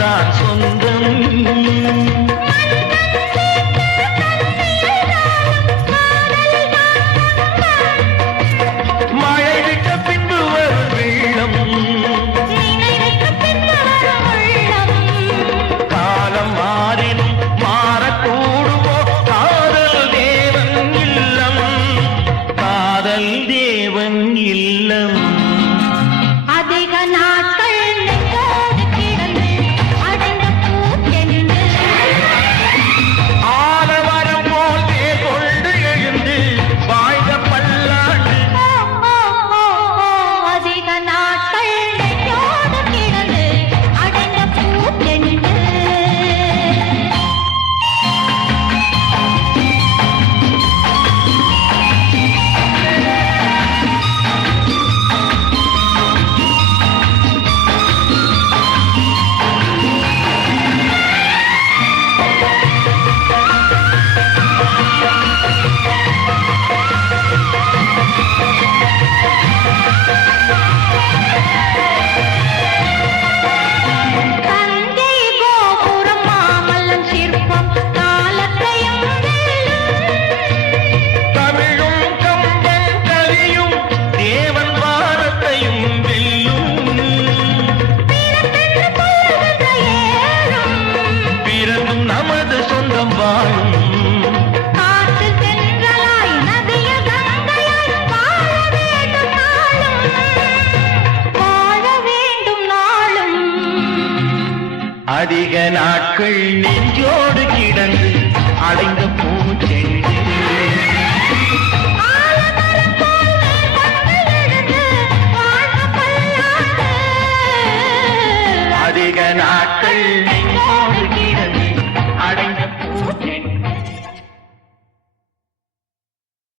தான் சொந்தம். மழை விட்ட பின்பு வரும் வெள்ளம், காலம் மாறினும் மாறக்கூடுமோ காதல் தேவன் இல்லம், காதல் தேவன் இல்லம். அதிக நாட்கள் நெஞ்சோடு கிடந்து அடைந்த பூச்செண்டு ஆலமரம் போல் தேர் கொண்டு எழுந்து வாழ்ந்த பல்லாண்டு. அதிக நாட்கள் நெஞ்சோடு கிடந்து அடைந்த பூச்செண்டு தஞ்சை கோபுரம் மாமல்லன் சிற்பம் காலத்தையும் தமிழும் கம்பன் கலியும் தேவன் வாரத்தையும் வெல்லும். பிறந்தும் நமது சொந்தம் வாழும். காற்று தென்றலாய் நதிய கங்கையாய் வாழ வேண்டும் நாளும் வாழ வேண்டும் நாளும். அதிக நாட்கள் நெஞ்சோடு கிடந்து அடைந்த பூச்செண்டு. ஆலமரம் போல் கொண்டு எழுந்து வாழ்ந்த பல்லாண்டு. அதிக நாட்கள்